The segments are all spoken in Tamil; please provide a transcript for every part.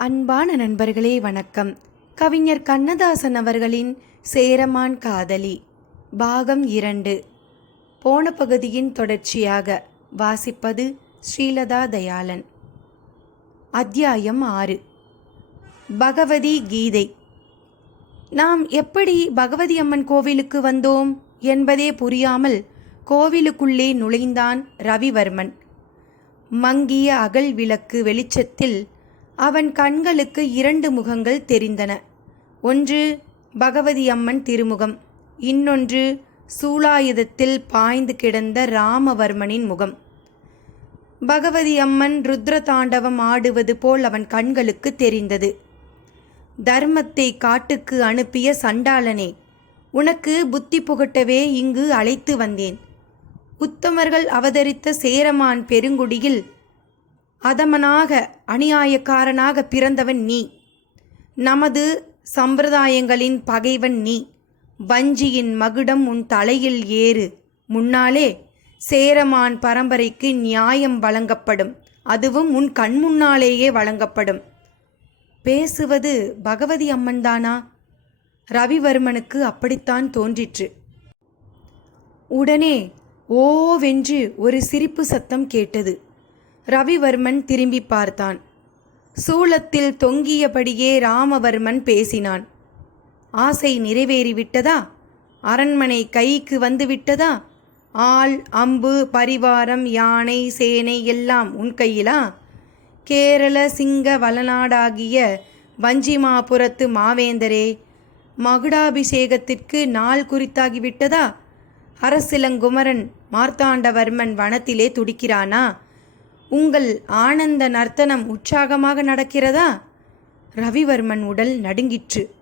அன்பான நண்பர்களே வணக்கம். கவிஞர் கண்ணதாசன் அவர்களின் சேரமான் காதலி பாகம் இரண்டு. போன பகுதியின் தொடர்ச்சியாக வாசிப்பது ஸ்ரீலதா தயாளன். அத்தியாயம் ஆறு. பகவதி கீதை. நாம் எப்படி பகவதி அம்மன் கோவிலுக்கு வந்தோம் என்பதே புரியாமல் கோவிலுக்குள்ளே நுழைந்தான் ரவிவர்மன். மங்கிய அகல் விளக்கு வெளிச்சத்தில் அவன் கண்களுக்கு இரண்டு முகங்கள் தெரிந்தன. ஒன்று பகவதி அம்மன் திருமுகம் இன்னொன்று சூலாயுதத்தில் பாய்ந்து கிடந்த ராமவர்மனின் முகம். பகவதி அம்மன் ருத்ர தாண்டவம் ஆடுவது போல் அவன் கண்களுக்கு தெரிந்தது. தர்மத்தை காட்டுக்கு அனுப்பிய சண்டாளனே உனக்கு புத்தி புகட்டவே இங்கு அழைத்து வந்தேன். உத்தமர்கள் அவதரித்த சேரமான் பெருங்குடியில் அதமனாக அநியாயக்காரனாக பிறந்தவன் நீ. நமது சம்பிரதாயங்களின் பகைவன் நீ. வஞ்சியின் மகுடம் உன் தலையில் ஏறு. முன்னாலே சேரமான் பரம்பரைக்கு நியாயம் வழங்கப்படும். அதுவும் உன் கண்முன்னாலேயே வழங்கப்படும். பேசுவது பகவதி அம்மன்தானா? ரவிவர்மனுக்கு அப்படித்தான் தோன்றிற்று. உடனே ஓவென்று ஒரு சிரிப்பு சத்தம் கேட்டது. ரவிவர்மன் திரும்பி பார்த்தான். சூலத்தில் தொங்கியபடியே ராமவர்மன் பேசினான். ஆசை நிறைவேறிவிட்டதா? அரண்மனை கைக்கு வந்துவிட்டதா? ஆள் அம்பு பரிவாரம் யானை சேனை எல்லாம் உன் கையிலா? கேரள சிங்க வளநாடாகிய வஞ்சிமாபுரத்து மாவேந்தரே மகுடாபிஷேகத்திற்கு நாள் குறித்தாகிவிட்டதா? அரசிலங்குமரன் மார்த்தாண்டவர்மன் வனத்திலே துடிக்கிறானா? உங்கள் ஆனந்த நர்த்தனம் உற்சாகமாக நடக்கிறதா? ரவிவர்மன் உடல் நடுங்கிற்று.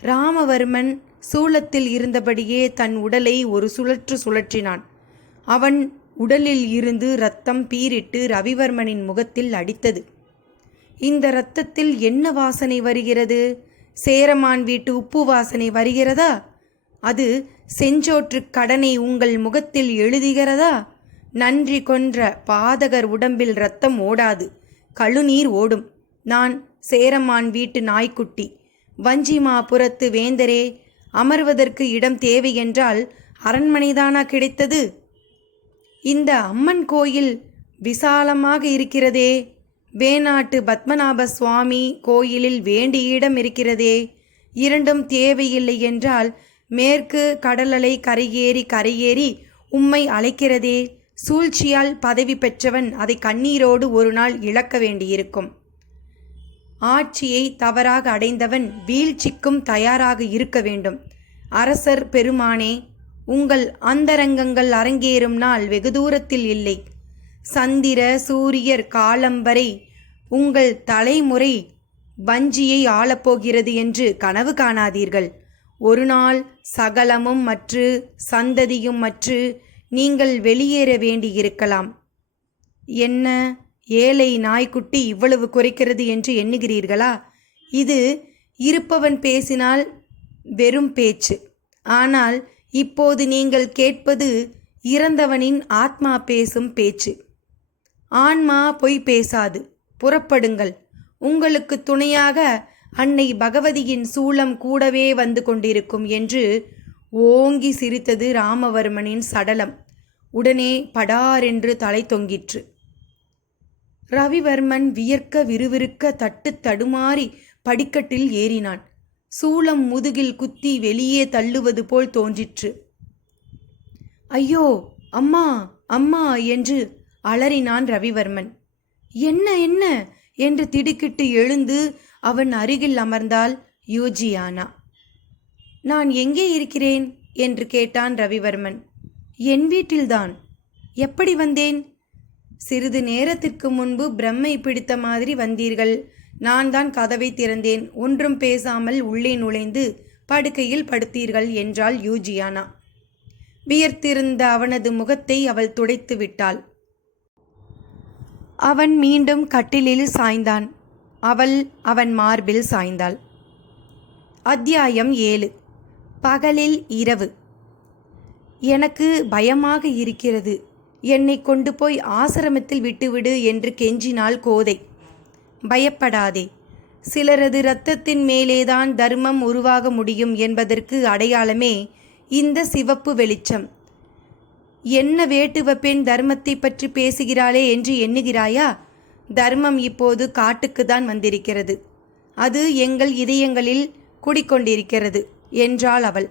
ராமவர்மன் சூலத்தில் இருந்தபடியே தன் உடலை ஒரு சுழற்று சுழற்றினான். அவன் உடலில் இருந்து ரத்தம் பீரிட்டு ரவிவர்மனின் முகத்தில் அடித்தது. இந்த இரத்தத்தில் என்ன வாசனை வருகிறது? சேரமான் வீட்டு உப்பு வாசனை வருகிறதா? அது செஞ்சோற்று கடனை உங்கள் முகத்தில் எழுதுகிறதா? நன்றி கொன்ற பாதகர் உடம்பில் ரத்தம் ஓடாது. கழுநீர் ஓடும். நான் சேரமான் வீட்டு நாய்க்குட்டி. வஞ்சிமாபுரத்து வேந்தரே அமர்வதற்கு இடம் தேவை என்றால் அரண்மனைதானா கிடைத்தது? இந்த அம்மன் கோயில் விசாலமாக இருக்கிறதே. வேணாட்டு பத்மநாப சுவாமி கோயிலில் வேண்டிய இடம் இருக்கிறதே. இரண்டும் தேவையில்லை என்றால் மேற்கு கடலலை கரையேறி கரையேறி உம்மை அழைக்கிறதே. சூழ்ச்சியால் பதவி பெற்றவன் அதை கண்ணீரோடு ஒரு நாள் இழக்க வேண்டியிருக்கும். ஆட்சியை தவறாக அடைந்தவன் வீழ்ச்சிக்கும் தயாராக இருக்க வேண்டும். அரசர் பெருமானே உங்கள் அந்தரங்கங்கள் அரங்கேறும் நாள் வெகு தூரத்தில் இல்லை. சந்திர சூரியர் காலம் வரை உங்கள் தலைமுறை வஞ்சியை ஆளப்போகிறது என்று கனவு காணாதீர்கள். ஒரு நாள் சகலமும் மற்று சந்ததியும் மற்று நீங்கள் வெளியேற வேண்டியிருக்கலாம். என்ன ஏழை நாய்க்குட்டி இவ்வளவு குறைக்கிறது என்று எண்ணுகிறீர்களா? இது இருப்பவன் பேசினால் வெறும் பேச்சு. ஆனால் இப்போது நீங்கள் கேட்பது இறந்தவனின் ஆத்மா பேசும் பேச்சு. ஆன்மா பொய் பேசாது. புறப்படுங்கள். உங்களுக்கு துணையாக அன்னை பகவதியின் சூளம் கூடவே வந்து கொண்டிருக்கும் என்று ஓங்கி சிரித்தது ராமவர்மனின் சடலம். உடனே படாரென்று தலை தொங்கிற்று. ரவிவர்மன் வியர்க்க விறுவிறுக்க தட்டு தடுமாறி படிக்கட்டில் ஏறினான். சூளம் முதுகில் குத்தி வெளியே தள்ளுவது போல் தோன்றிற்று. ஐயோ அம்மா அம்மா என்று அலறினான் ரவிவர்மன். என்ன என்ன? என்று திடுக்கிட்டு எழுந்து அவன் அருகில் அமர்ந்தால் யூஜியானா நான் எங்கே இருக்கிறேன்? என்று கேட்டான் ரவிவர்மன். என் வீட்டில்தான். எப்படி வந்தேன்? சிறிது நேரத்திற்கு முன்பு பிரம்மை பிடித்த மாதிரி வந்தீர்கள். நான் தான் கதவை திறந்தேன். ஒன்றும் பேசாமல் உள்ளே நுழைந்து படுக்கையில் படுத்தீர்கள் என்றாள் யூஜியானா. வியர்த்திருந்த அவனது முகத்தை அவள் துடைத்து விட்டாள். அவன் மீண்டும் கட்டிலில் சாய்ந்தான். அவள் அவன் மார்பில் சாய்ந்தாள். அத்தியாயம் ஏழு. பகலில் இரவு. எனக்கு பயமாக இருக்கிறது. என்னை கொண்டு போய் ஆசிரமத்தில் விட்டுவிடு என்று கெஞ்சினாள் கோதை. பயப்படாதே. சிலரது இரத்தத்தின் மேலேதான் தர்மம் உருவாக முடியும் என்பதற்கு அடையாளமே இந்த சிவப்பு வெளிச்சம். என்ன வேட்டுவ பெண் தர்மத்தை பற்றி பேசுகிறாளே என்று எண்ணுகிறாயா? தர்மம் இப்போது காட்டுக்கு தான் வந்திருக்கிறது. அது எங்கள் இதயங்களில் குடிக்கொண்டிருக்கிறது. என்றாள் அவள்.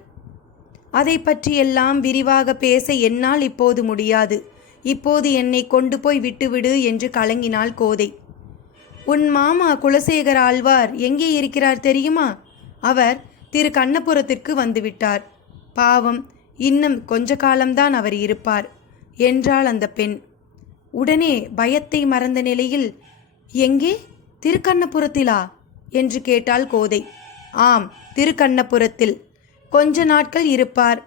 அதை பற்றியெல்லாம் விரிவாக பேச என்னால் இப்போது முடியாது. இப்போது என்னை கொண்டு போய் விட்டுவிடு என்று கலங்கினாள் கோதை. உன் மாமா குலசேகர ஆழ்வார் எங்கே இருக்கிறார் தெரியுமா? அவர் திரு கண்ணபுரத்திற்கு வந்துவிட்டார். பாவம் இன்னும் கொஞ்ச காலம்தான் அவர் இருப்பார் என்றாள் அந்த பெண். உடனே பயத்தை மறந்த நிலையில் எங்கே? திருக்கண்ணபுரத்திலா? என்று கேட்டாள் கோதை. ஆம் திருக்கண்ணபுரத்தில். கொஞ்ச நாட்கள் இருப்பார்.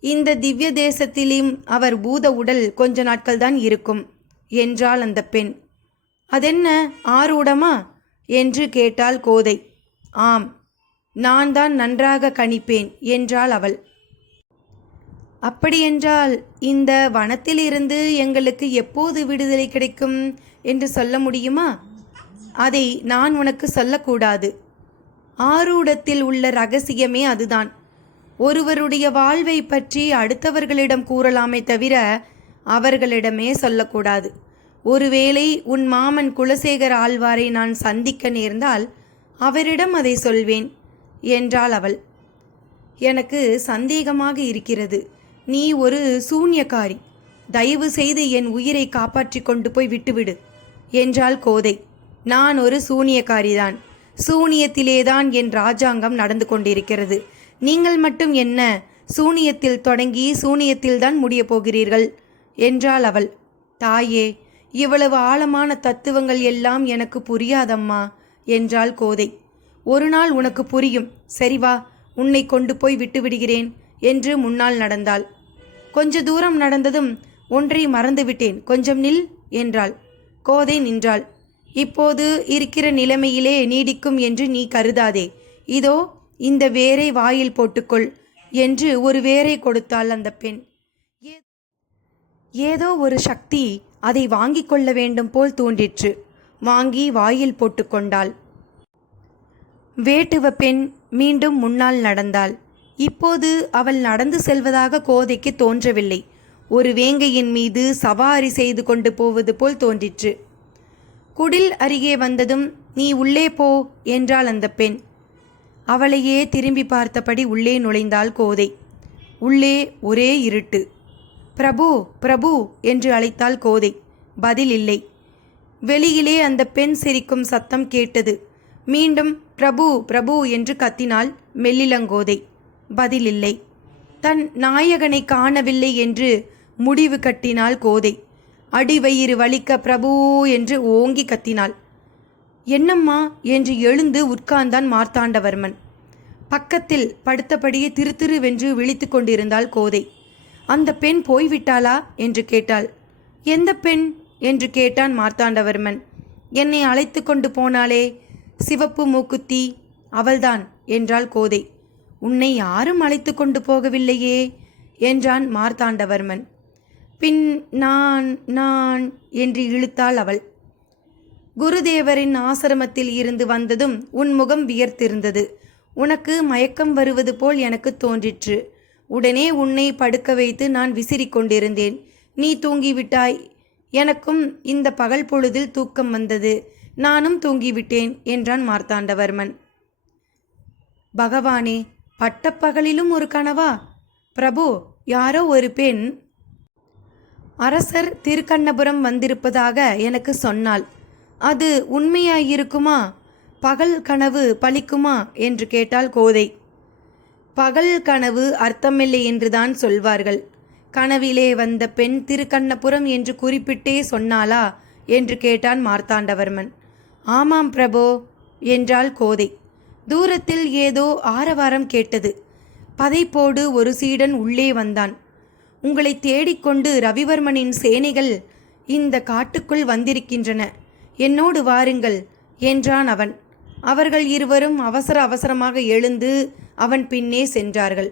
இந்த திவ்ய தேசத்திலும் அவர் பூத உடல் கொஞ்ச நாட்கள் தான் இருக்கும் என்றாள் அந்த பெண். அதென்ன ஆரூடமா? என்று கேட்டாள் கோதை. ஆம் நான் தான் நன்றாக கணிப்பேன் என்றாள் அவள். அப்படியென்றால் இந்த வனத்திலிருந்து எங்களுக்கு எப்போது விடுதலை கிடைக்கும் என்று சொல்ல முடியுமா? அதை நான் உனக்கு சொல்லக்கூடாது. ஆரூடத்தில் உள்ள ரகசியமே அதுதான். ஒருவருடைய வாழ்வை பற்றி அடுத்தவர்களிடம் கூறலாமே தவிர அவர்களிடமே சொல்லக்கூடாது. ஒருவேளை உன் மாமன் குலசேகர் ஆழ்வாரை நான் சந்திக்க நேர்ந்தால் அவரிடம் அதை சொல்வேன் என்றாள் அவள். எனக்கு சந்தேகமாக இருக்கிறது. நீ ஒரு சூன்யக்காரி. தயவு செய்து என் உயிரை காப்பாற்றி கொண்டு போய் விட்டுவிடு என்றாள் கோதை. நான் ஒரு சூனியக்காரிதான். சூனியத்திலேதான் என் ராஜாங்கம் நடந்து கொண்டிருக்கிறது. நீங்கள் மட்டும் என்ன? சூனியத்தில் தொடங்கி சூனியத்தில்தான் முடியப் போகிறீர்கள் என்றாள் அவள். தாயே இவ்வளவு ஆழமான தத்துவங்கள் எல்லாம் எனக்கு புரியாதம்மா என்றாள் கோதை. ஒரு நாள் உனக்கு புரியும். சரி வா உன்னை கொண்டு போய் விட்டுவிடுகிறேன் என்று முன்னால் நடந்தாள். கொஞ்ச தூரம் நடந்ததும் ஒன்றை மறந்துவிட்டேன். கொஞ்சம் நில் என்றாள். கோதை நின்றாள். இப்போது இருக்கிற நிலைமையிலே நீடிக்கும் என்று நீ கருதாதே. இதோ இந்த வேரை வாயில் போட்டுக்கொள் என்று ஒரு வேரை கொடுத்தாள் அந்த பெண். ஏ- ஏதோ ஒரு சக்தி அதை வாங்கிக் கொள்ள வேண்டும் போல் தோன்றிற்று. வாங்கி வாயில் போட்டுக்கொண்டாள் வேட்டுவ பெண் மீண்டும் முன்னால் நடந்தாள். இப்போது அவள் நடந்து செல்வதாக கோதைக்கு தோன்றவில்லை. ஒரு வேங்கையின் மீது சவாரி செய்து கொண்டு போவது போல் தோன்றிற்று. குடில் அருகே வந்ததும் நீ உள்ளே போ என்றாள் அந்த பெண். அவளையே திரும்பி பார்த்தபடி உள்ளே நுழைந்தாள் கோதை. உள்ளே ஒரே இருட்டு. பிரபு பிரபு என்று அழைத்தாள் கோதை. பதில் இல்லை. வெளியிலே அந்த பெண் சிரிக்கும் சத்தம் கேட்டது. மீண்டும் பிரபு பிரபு என்று கத்தினாள் மெல்லிலங்கோதை பதில் இல்லை. தன் நாயகனை காணவில்லை என்று முடிவு கட்டினாள் கோதை. அடிவயிறு வலிக்க பிரபு என்று ஓங்கி கத்தினாள். என்னம்மா? என்று எழுந்து உட்கார்ந்தான் மார்த்தாண்டவர்மன். பக்கத்தில் படுத்தபடியே திரு திருவென்று விழித்து கொண்டிருந்தாள் கோதை. அந்த பெண் போய்விட்டாளா? என்று கேட்டாள். எந்த பெண்? என்று கேட்டான் மார்த்தாண்டவர்மன். என்னை அழைத்து கொண்டு போனாளே சிவப்பு மூக்குத்தி அவள்தான் என்றாள் கோதை. உன்னை யாரும் அழைத்து கொண்டு போகவில்லையே என்றான் மார்த்தாண்டவர்மன். பின் நான் நான் என்று இழுத்தாள் அவள். குருதேவரின் ஆசிரமத்தில் இருந்து வந்ததும் உன் முகம் வியர்த்திருந்தது. உனக்கு மயக்கம் வருவது போல் எனக்கு தோன்றிற்று. உடனே உன்னை படுக்க வைத்து நான் விசிறிக் கொண்டிருந்தேன். நீ தூங்கிவிட்டாய். எனக்கும் இந்த பகல் பொழுதில் தூக்கம் வந்தது. நானும் தூங்கிவிட்டேன் என்றான் மார்த்தாண்டவர்மன். பகவானே பட்டப்பகலிலும் ஒரு கனவா? பிரபு யாரோ ஒரு பெண் அரசர் திருக்கண்ணபுரம் வந்திருப்பதாக எனக்கு சொன்னாள். அது உண்மையாயிருக்குமா? பகல் கனவு பழிக்குமா? என்று கேட்டாள் கோதை. பகல் கனவு அர்த்தமில்லை என்றுதான் சொல்வார்கள். கனவிலே வந்த பெண் திருக்கண்ணபுரம் என்று குறிப்பிட்டே சொன்னாளா? என்று கேட்டான் மார்த்தாண்டவர்மன். ஆமாம் பிரபோ என்றாள் கோதை. தூரத்தில் ஏதோ ஆரவாரம் கேட்டது. பதைப்போடு ஒரு சீடன் உள்ளே வந்தான். உங்களை தேடிக்கொண்டு ரவிவர்மனின் சேனைகள் இந்த காட்டுக்குள் வந்திருக்கின்றன. என்னோடு வாருங்கள் என்றான் அவன். அவர்கள் இருவரும் அவசர அவசரமாக எழுந்து அவன் பின்னே சென்றார்கள்.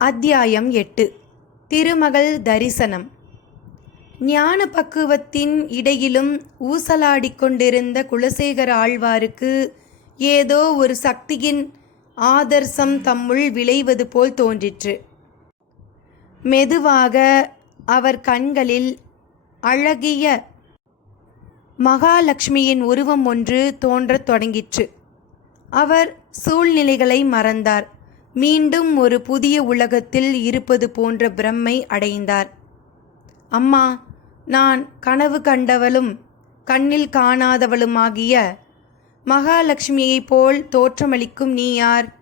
அத்தியாயம் எட்டு. திருமகள் தரிசனம். ஞான பக்குவத்தின் இடையிலும் ஊசலாடிக்கொண்டிருந்த குலசேகர ஆழ்வாருக்கு ஏதோ ஒரு சக்தியின் ஆதர்சம் தம்முள் விளைவது போல் தோன்றிற்று. மெதுவாக அவர் கண்களில் அழகிய மகாலட்சுமியின் உருவம் ஒன்று தோன்றத் தொடங்கிற்று. அவர் சூழ்நிலைகளை மறந்தார். மீண்டும் ஒரு புதிய உலகத்தில் இருப்பது போன்ற பிரம்மை அடைந்தார். அம்மா நான் கனவு கண்டவளும் கண்ணில் காணாதவளுமாகிய மகாலட்சுமியைப் போல் தோற்றமளிக்கும் நீ யார்?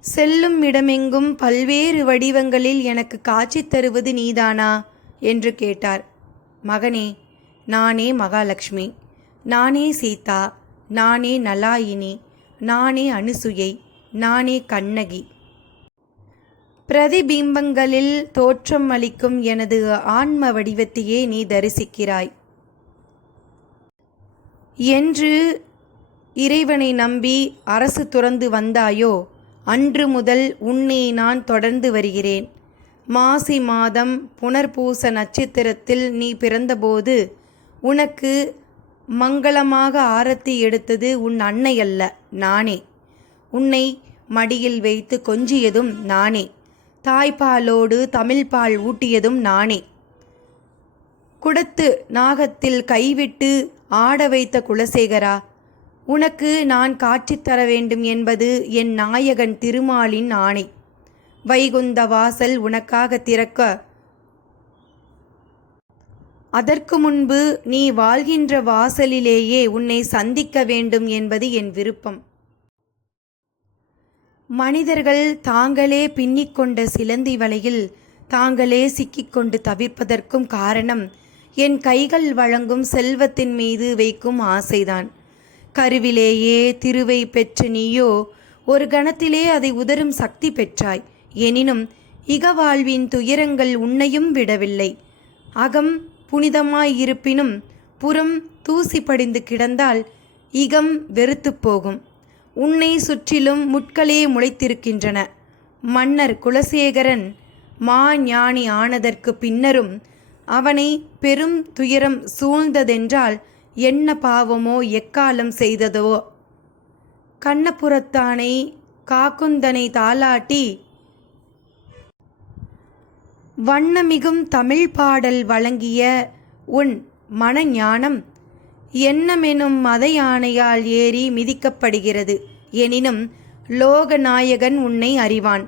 செல்லும் இடமெங்கும் பல்வேறு வடிவங்களில் எனக்கு காட்சி தருவது நீதானா? என்று கேட்டார். மகனே நானே மகாலட்சுமி. நானே சீதா. நானே நலாயினி. நானே அனுசுயை. நானே கண்ணகி. பிரதிபிம்பங்களில் தோற்றம் அளிக்கும் எனது ஆன்ம வடிவத்தையே நீ தரிசிக்கிறாய். என்று இறைவனை நம்பி அரசு துறந்து வந்தாயோ அன்று முதல் உன்னை நான் தொடர்ந்து வருகிறேன். மாசி மாதம் புனர்பூச நட்சத்திரத்தில் நீ பிறந்தபோது உனக்கு மங்களமாக ஆரத்தி எடுத்தது உன் அன்னை அல்ல நானே. உன்னை மடியில் வைத்து கொஞ்சியதும் நானே. தாய்ப்பாலோடு தமிழ்பால் ஊட்டியதும் நானே. குடத்து நாகத்தில் கைவிட்டு ஆட வைத்த குலசேகரா உனக்கு நான் காட்சி தர வேண்டும் என்பது என் நாயகன் திருமாலின் ஆணை. வைகுந்த வாசல் உனக்காக திறக்க. அதற்கு முன்பு நீ வாழ்கின்ற வாசலிலேயே உன்னை சந்திக்க வேண்டும் என்பது என் விருப்பம். மனிதர்கள் தாங்களே பின்னிக்கொண்ட சிலந்தி வலையில் தாங்களே சிக்கிக்கொண்டு தவிர்ப்பதற்கும் காரணம் என் கைகள் வழங்கும் செல்வத்தின் மீது வைக்கும் ஆசைதான். கருவிலேயே திருவை பெற்ற நீயோ ஒரு கணத்திலே அதை உதரும் சக்தி பெற்றாய். எனினும் இகவாழ்வின் துயரங்கள் உன்னையும் விடவில்லை. அகம் புனிதமாயிருப்பினும் புறம் தூசி படிந்து கிடந்தால் இகம் வெறுத்துப்போகும் உன்னை சுற்றிலும் முட்களே முளைத்திருக்கின்றன. மன்னர் குலசேகரன் மா ஞானி ஆனதற்கு பின்னரும் அவனை பெரும் துயரம் சூழ்ந்ததென்றால் என்ன பாவமோ எக்காலம் செய்ததோ? கண்ணபுரத்தானை காக்குந்தனை தாளாட்டி வண்ணமிகும் தமிழ் பாடல் வழங்கிய உன் மனஞானம் எண்ணமெனும் மத யானையால் ஏறி மிதிக்கப்படுகிறது. எனினும் லோகநாயகன் உன்னை அறிவான்.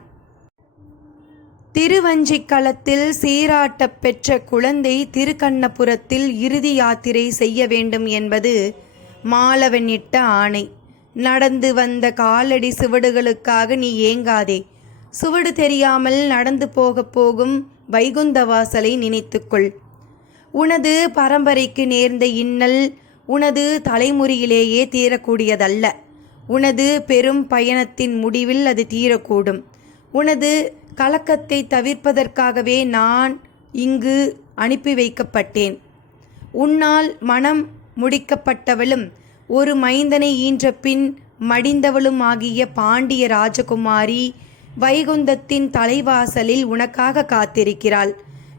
திருவஞ்சிக்களத்தில் சீராட்டப் பெற்ற குழந்தை திருக்கண்ணபுரத்தில் இறுதி யாத்திரை செய்ய வேண்டும் என்பது மாலவனிட்ட ஆணை. நடந்து வந்த காலடி சுவடுகளுக்காக நீ ஏங்காதே. சுவடு தெரியாமல் நடந்து போகப் போகும் வைகுந்த வாசலை நினைத்துக்கொள். உனது பரம்பரைக்கு நேர்ந்த இன்னல் உனது தலைமுறையிலேயே தீரக்கூடியதல்ல. உனது பெரும் பயணத்தின் முடிவில் அது தீரக்கூடும். உனது கலக்கத்தை தவிர்ப்பதற்காகவே நான் இங்கு அனுப்பி வைக்கப்பட்டேன். உன்னால் மனம் முடிக்கப்பட்டவளும் ஒரு மைந்தனை ஈன்ற பின் மடிந்தவளும் ஆகிய பாண்டிய ராஜகுமாரி வைகுந்தத்தின் தலைவாசலில் உனக்காக காத்திருக்கிறாள்.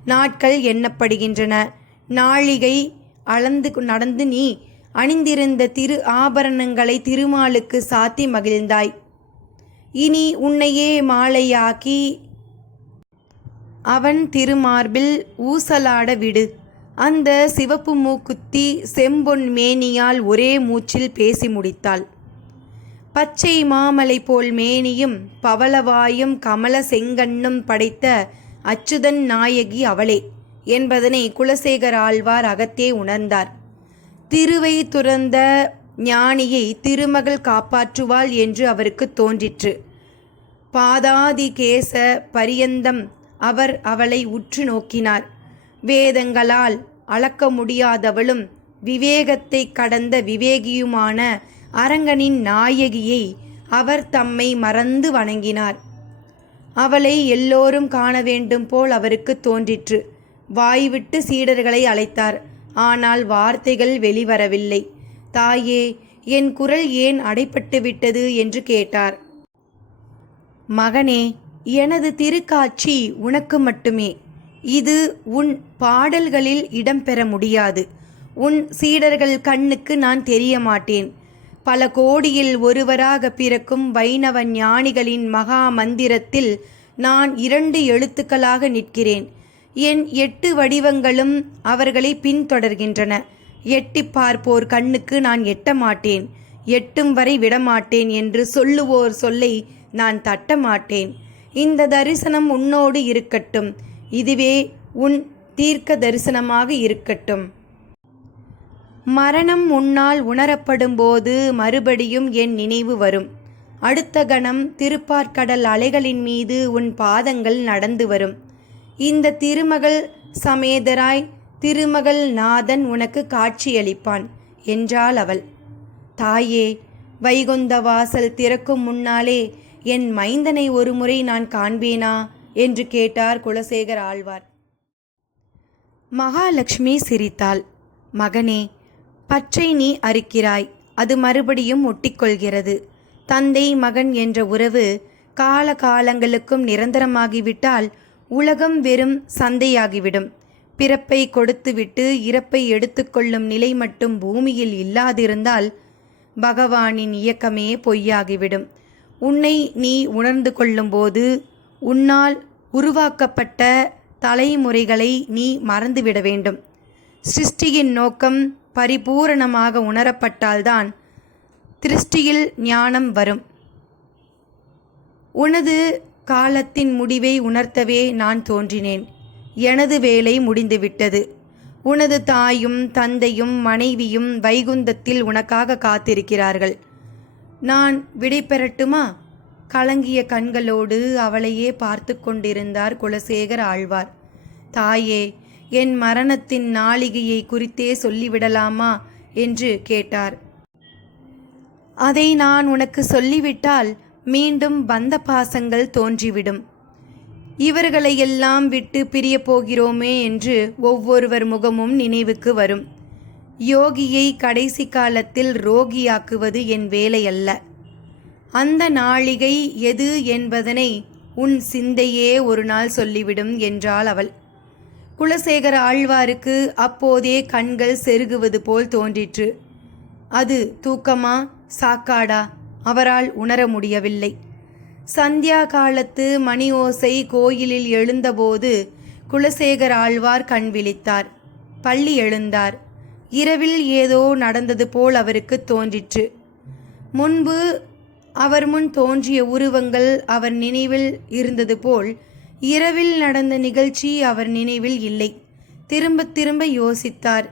நாட்கள் எண்ணப்படுகின்றன. நாழிகை அளந்து நடந்து நீ அணிந்திருந்த திரு ஆபரணங்களை திருமாலுக்கு சாத்தி மகிழ்ந்தாய். இனி உன்னையே மாலையாக்கி அவன் திருமார்பில் ஊசலாட விடு. அந்த சிவப்பு மூக்குத்தி செம்பொன் மேனியால் ஒரே மூச்சில் பேசி முடித்தாள். பச்சை மாமலை போல் மேனியும் பவளவாயும் கமல செங்கண்ணும் படைத்த அச்சுதன் நாயகி அவளே என்பதனை குலசேகர் ஆழ்வார் அகத்தே உணர்ந்தார். திருவை துறந்த ஞானியை திருமகள் காப்பாற்றுவாள் என்று அவருக்கு தோன்றிற்று. பாதாதி கேச பரியந்தம் அவர் அவளை உற்று நோக்கினார். வேதங்களால் அளக்க முடியாதவளும் விவேகத்தை கடந்த விவேகியுமான அரங்கனின் நாயகியை அவர் தம்மை மறந்து வணங்கினார். அவளை எல்லோரும் காண வேண்டும் போல் அவருக்கு தோன்றிற்று. வாய்விட்டு சீடர்களை அழைத்தார். ஆனால் வார்த்தைகள் வெளிவரவில்லை. தாயே என் குரல் ஏன் அடைப்பட்டு விட்டது என்று கேட்டார். மகனே எனது திருக்காட்சி உனக்கு மட்டுமே. இது உன் பாடல்களில் இடம்பெற முடியாது. உன் சீடர்கள் கண்ணுக்கு நான் தெரிய மாட்டேன் பல கோடியில் ஒருவராக பிறக்கும் வைணவ ஞானிகளின் மகா மந்திரத்தில் நான் இரண்டு எழுத்துக்களாக நிற்கிறேன். என் எட்டு வடிவங்களும் அவர்களை பின்தொடர்கின்றன. எட்டி பார்ப்போர் கண்ணுக்கு நான் எட்ட மாட்டேன் எட்டும் வரை விடமாட்டேன் என்று சொல்லுவோர் சொல்லை நான் தட்ட மாட்டேன் இந்த தரிசனம் உன்னோடு இருக்கட்டும். இதுவே உன் தீர்க்க தரிசனமாக இருக்கட்டும். மரணம் உன்னால் உணரப்படும் போது மறுபடியும் என் நினைவு வரும். அடுத்த கணம் திருப்பார்க்கடல் அலைகளின் மீது உன் பாதங்கள் நடந்து வரும். இந்த திருமகள் சமேதராய் திருமகள் நாதன் உனக்கு காட்சியளிப்பான் என்றாள் அவள். தாயே வைகுந்த வாசல் திறக்கும் முன்னாலே என் மைந்தனை ஒருமுறை நான் காண்பேனா? என்று கேட்டார் குலசேகர் ஆழ்வார். மகாலட்சுமி சிரித்தாள். மகனே பற்றை நீ அறுக்கிறாய் அது மறுபடியும் ஒட்டிக்கொள்கிறது. தந்தை மகன் என்ற உறவு கால காலங்களுக்கும் நிரந்தரமாகிவிட்டால் உலகம் வெறும் சந்தையாகிவிடும். பிறப்பை கொடுத்துவிட்டு இறப்பை எடுத்துக்கொள்ளும் நிலை மட்டும் பூமியில் இல்லாதிருந்தால் பகவானின் இயக்கமே பொய்யாகிவிடும். உன்னை நீ உணர்ந்து கொள்ளும்போது உன்னால் உருவாக்கப்பட்ட தலைமுறைகளை நீ மறந்துவிட வேண்டும். சிருஷ்டியின் நோக்கம் பரிபூரணமாக உணரப்பட்டால்தான் திருஷ்டியில் ஞானம் வரும். உனது காலத்தின் முடிவை உணர்த்தவே நான் தோன்றினேன். எனது வேலை முடிந்துவிட்டது. உனது தாயும் தந்தையும் மனைவியும் வைகுந்தத்தில் உனக்காக காத்திருக்கிறார்கள். நான் விடை பெறட்டுமா? கலங்கிய கண்களோடு அவளையே பார்த்து கொண்டிருந்தார் குலசேகர் ஆழ்வார். தாயே என் மரணத்தின் நாளிகையை குறித்தே சொல்லிவிடலாமா? என்று கேட்டார். அதை நான் உனக்கு சொல்லிவிட்டால் மீண்டும் பந்த பாசங்கள் தோன்றிவிடும். இவர்களையெல்லாம் விட்டு பிரிய போகிறோமே என்று ஒவ்வொருவர் முகமும் நினைவுக்கு வரும். யோகியை கடைசி காலத்தில் ரோகியாக்குவது என் வேலையல்ல. அந்த நாளிகை எது என்பதனை உன் சிந்தையே ஒரு நாள் சொல்லிவிடும் என்றாள் அவள். குலசேகர ஆழ்வாருக்கு அப்போதே கண்கள் செருகுவது போல் தோன்றிற்று. அது தூக்கமா சாக்காடா? அவரால் உணர முடியவில்லை. சந்தியா காலத்து மணி ஓசை கோயிலில் எழுந்தபோது குலசேகர் ஆழ்வார் கண் விழித்தார். பள்ளி எழுந்தார். இரவில் ஏதோ நடந்தது போல் அவருக்கு தோன்றிற்று. முன்பு அவர் முன் தோன்றிய உருவங்கள் அவர் நினைவில் இருந்தது போல் இரவில் நடந்த நிகழ்ச்சி அவர் நினைவில் இல்லை. திரும்ப திரும்ப யோசித்தார்.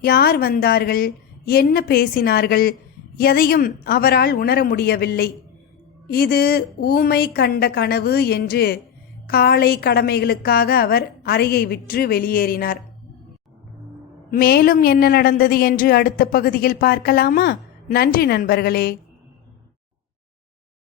யார் வந்தார்கள்? என்ன பேசினார்கள்? எதையும் அவரால் உணர முடியவில்லை. இது ஊமை கண்ட கனவு என்று காலை கடமைகளுக்காக அவர் அறையை விற்று வெளியேறினார். மேலும் என்ன நடந்தது என்று அடுத்த பகுதியில் பார்க்கலாமா? நன்றி நண்பர்களே.